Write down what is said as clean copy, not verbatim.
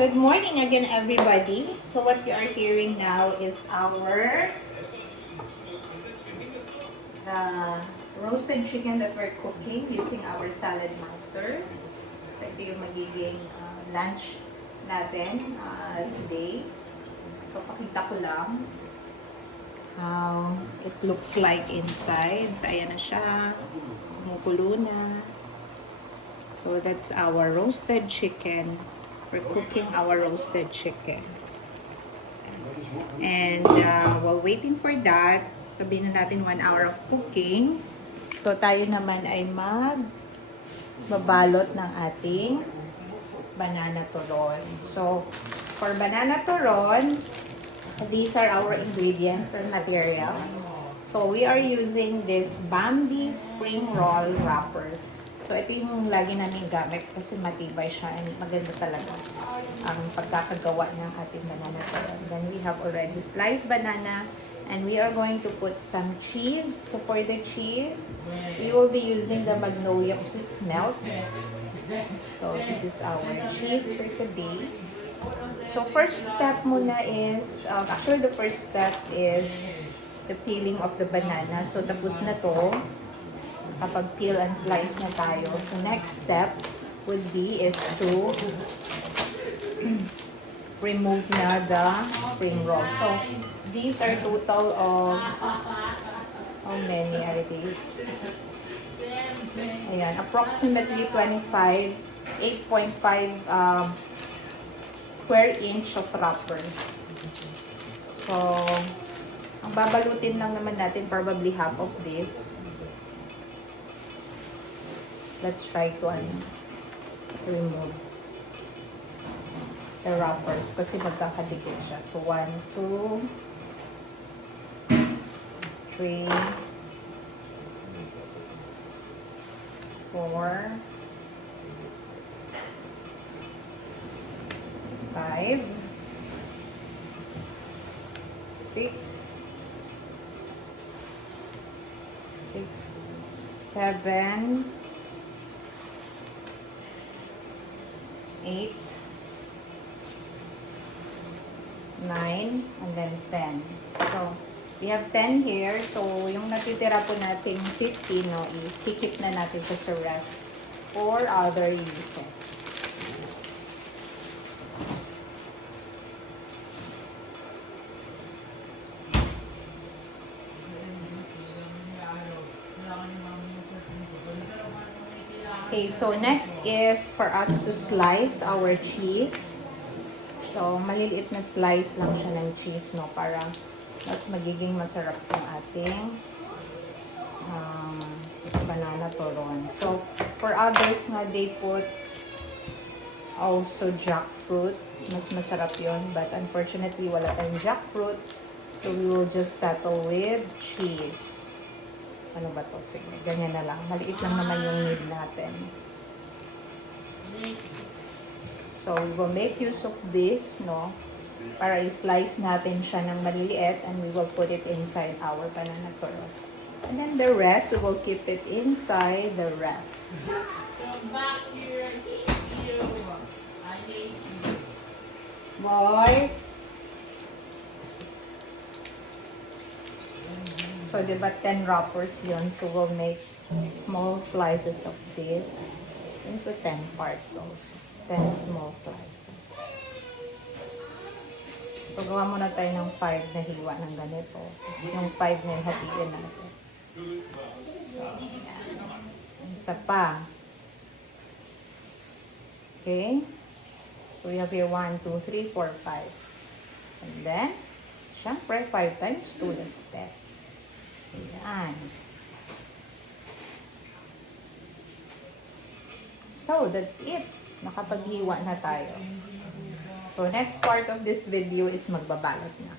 Good morning again, everybody. So what you are hearing now is our roasted chicken that we're cooking using our salad master. So ito yung magiging lunch natin today. So pakita ko lang how it looks like inside. So ayan na siya. Kumukulo na. So that's our roasted chicken. We're cooking our roasted chicken. And while waiting for that, sabihin na natin 1 hour of cooking. So tayo naman ay magbabalot ng ating banana turon. So for banana turon, these are our ingredients or materials. So we are using this Bambi spring roll wrapper. So, ito yung lagi namin gamit kasi matibay siya and maganda talaga ang pagkakagawa ng ating banana turon. Then, we have already sliced banana and we are going to put some cheese. So, for the cheese, we will be using the Magnolia Quick Melt. So, this is our cheese for today. So, first step muna is, actually the first step is the peeling of the banana. So, tapos na to. Kapag peel and slice na tayo. So, next step would be is to remove na the spring roll. So, these are total of how many are these? Ayan, approximately 8.5 square inch of wrappers. So, ang babalutin lang naman natin probably half of this. Let's try to remove the wrappers kasi magkakadikit siya. So, 1, 2, 3, 4, 5, 6, 7, 8, 9, and then 10. So, we have 10 here. So, yung natitira po natin 50, no, i-keep na natin sa ref for other uses. Okay, so next is for us to slice our cheese. So, maliliit na slice lang siya ng cheese, no? Para mas magiging masarap yung ating banana turon. So, for others nga, they put also jackfruit. Mas masarap yun. But unfortunately, wala tayong jackfruit. So, we will just settle with cheese. Ano ba to? Sige, ganyan na lang. Maliit lang naman yung need natin. So, we will make use of this, no? Para i-slice natin siya ng maliliit and we will put it inside our banana turon. And then the rest, we will keep it inside the ref. Boys! So, diba 10 wrappers yun? So, we'll make small slices of this into 10 parts also. 10 small slices. So, gawa muna tayo ng 5 na hiwa ng ganito. Tapos yung 5 na hatiin natin. So, yan. Isa pa. Okay? So, we have here 1, 2, 3, 4, 5. And then, syempre, 5 times 2, that's 10. Ayan. So, that's it. Nakapaghiwa na tayo. So, next part of this video is magbabalot na.